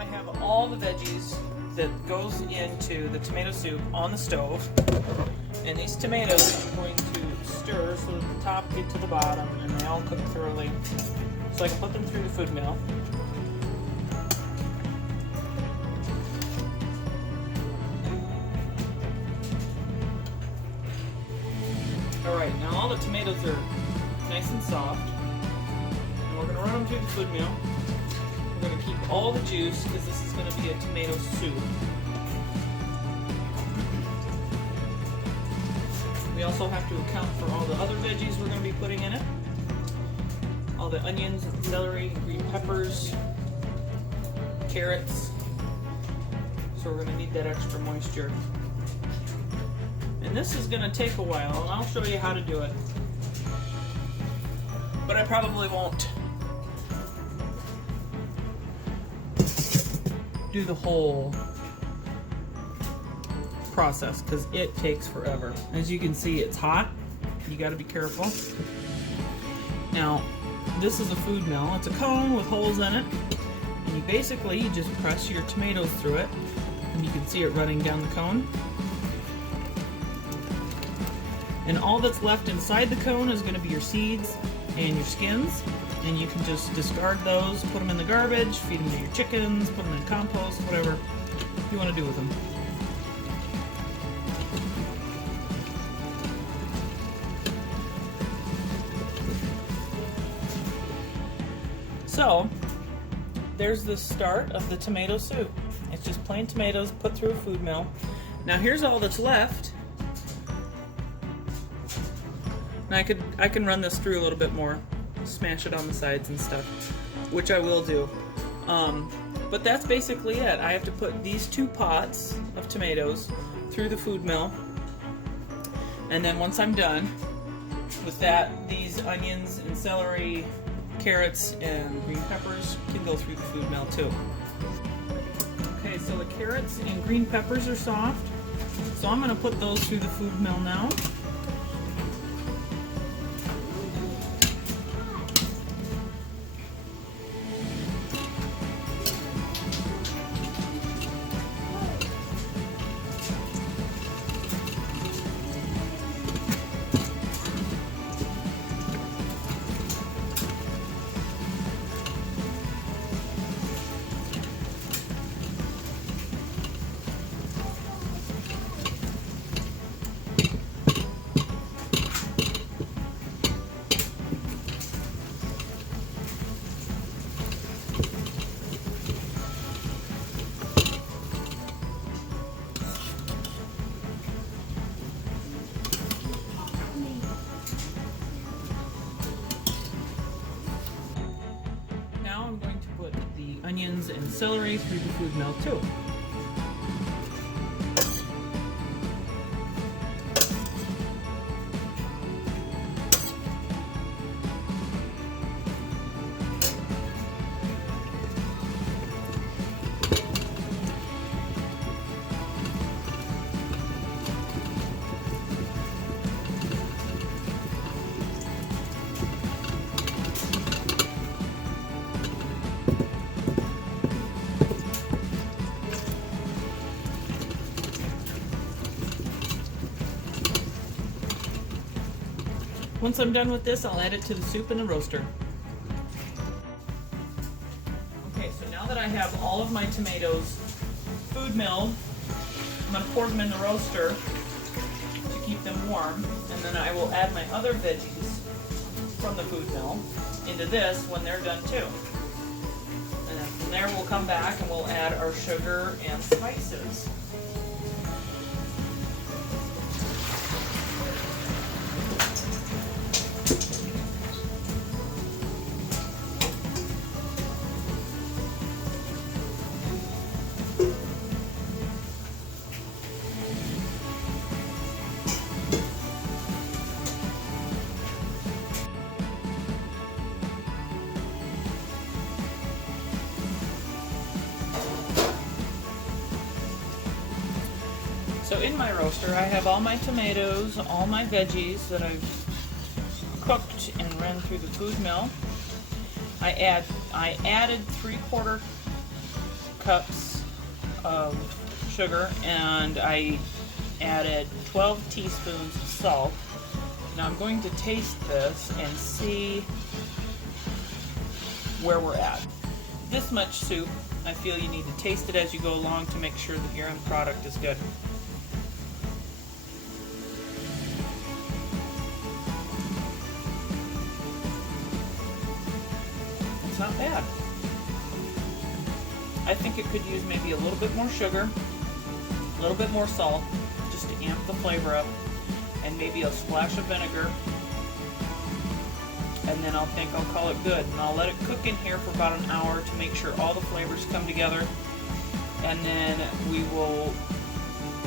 I have all the veggies that goes into the tomato soup on the stove. And these tomatoes I'm going to stir so that the top get to the bottom and they all cook thoroughly. So I can put them through the food mill. Alright, now all the tomatoes are nice and soft. And we're going to run them through the food mill. We're going to keep all the juice because this is going to be a tomato soup. We also have to account for all the other veggies we're going to be putting in it. All the onions and celery, green peppers, carrots. So we're going to need that extra moisture. And this is going to take a while, and I'll show you how to do it. But I probably won't do the whole process because it takes forever. As you can see, it's hot. You got to be careful. Now, this is a food mill. It's a cone with holes in it. And you just press your tomatoes through it. And you can see it running down the cone. And all that's left inside the cone is going to be your seeds and your skins. And you can just discard those, put them in the garbage, feed them to your chickens, put them in compost, whatever you want to do with them. So, there's the start of the tomato soup. It's just plain tomatoes put through a food mill. Now here's all that's left. And I can run this through a little bit more, smash it on the sides and stuff, which I will do. But that's basically it. I have to put these 2 pots of tomatoes through the food mill. And then once I'm done with that, these onions and celery, carrots, and green peppers can go through the food mill too. Okay, so the carrots and green peppers are soft. So I'm going to put those through the food mill now. I'm going to put the onions and celery through the food mill too. Once I'm done with this, I'll add it to the soup in the roaster. Okay, so now that I have all of my tomatoes food milled, I'm going to pour them in the roaster to keep them warm, and then I will add my other veggies from the food mill into this when they're done too. And then from there we'll come back and we'll add our sugar and spices. So in my roaster, I have all my tomatoes, all my veggies that I've cooked and ran through the food mill. I added 3/4 cups of sugar, and I added 12 teaspoons of salt. Now I'm going to taste this and see where we're at. This much soup, I feel you need to taste it as you go along to make sure that your end product is good. It's not bad. I think it could use maybe a little bit more sugar, a little bit more salt, just to amp the flavor up, and maybe a splash of vinegar. And then I'll call it good. And I'll let it cook in here for about an hour to make sure all the flavors come together. And then we will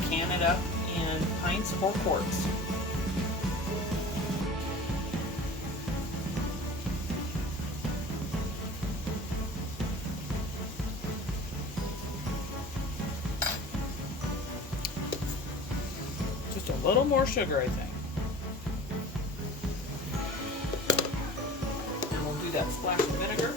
can it up in pints or quarts. Just a little more sugar, I think. That splash of vinegar.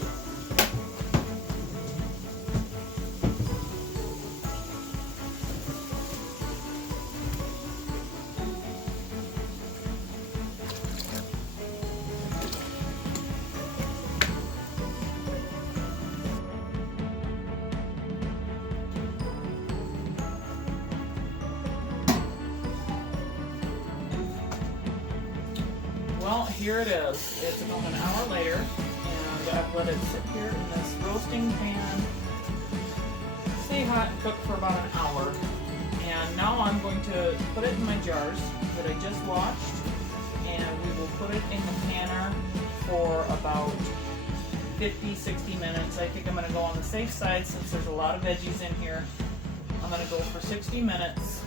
Well, here it is. It's about an hour later. I've let it sit here in this roasting pan, stay hot and cook for about an hour. And now I'm going to put it in my jars that I just washed, and we will put it in the canner for about 50-60 minutes. I think I'm going to go on the safe side since there's a lot of veggies in here. I'm going to go for 60 minutes.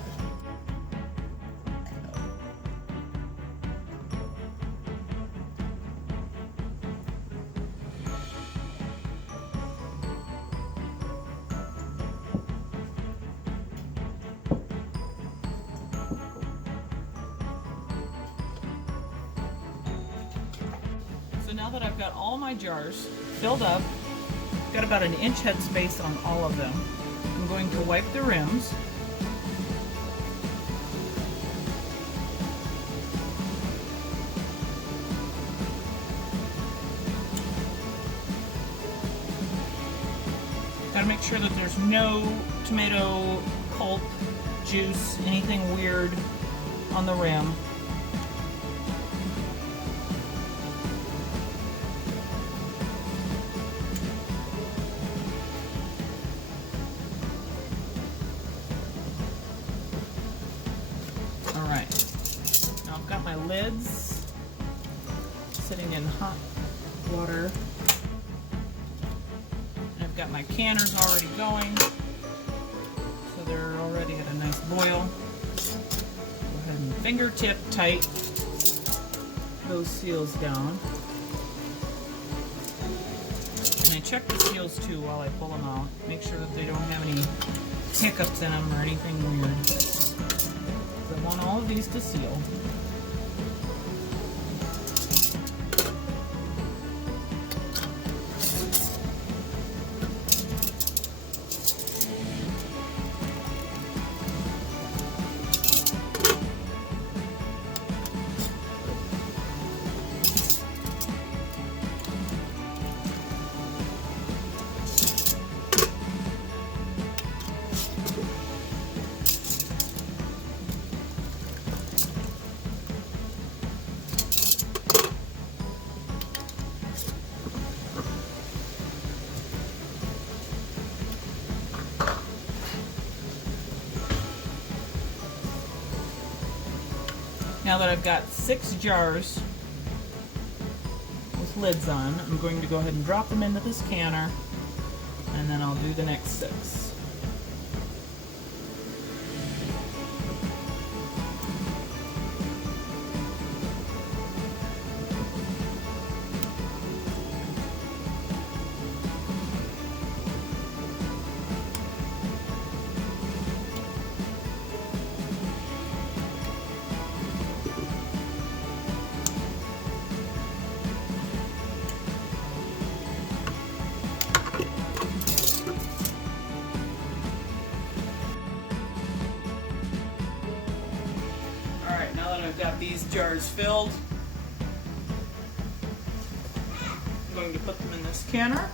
So now that I've got all my jars filled up, got about an inch head space on all of them, I'm going to wipe the rims. Got to make sure that there's no tomato pulp, juice, anything weird on the rim. Now I've got my lids sitting in hot water. And I've got my canners already going, so they're already at a nice boil. Go ahead and fingertip tight those seals down. And I check the seals too while I pull them out. Make sure that they don't have any hiccups in them or anything weird. I want all of these to seal. Now that I've got 6 jars with lids on, I'm going to go ahead and drop them into this canner, and then I'll do the next 6. jar is filled. I'm going to put them in this canner.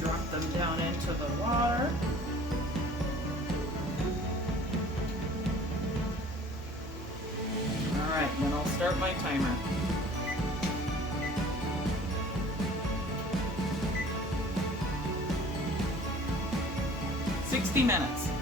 Drop them down into the water. Alright, then I'll start my timer. 60 minutes.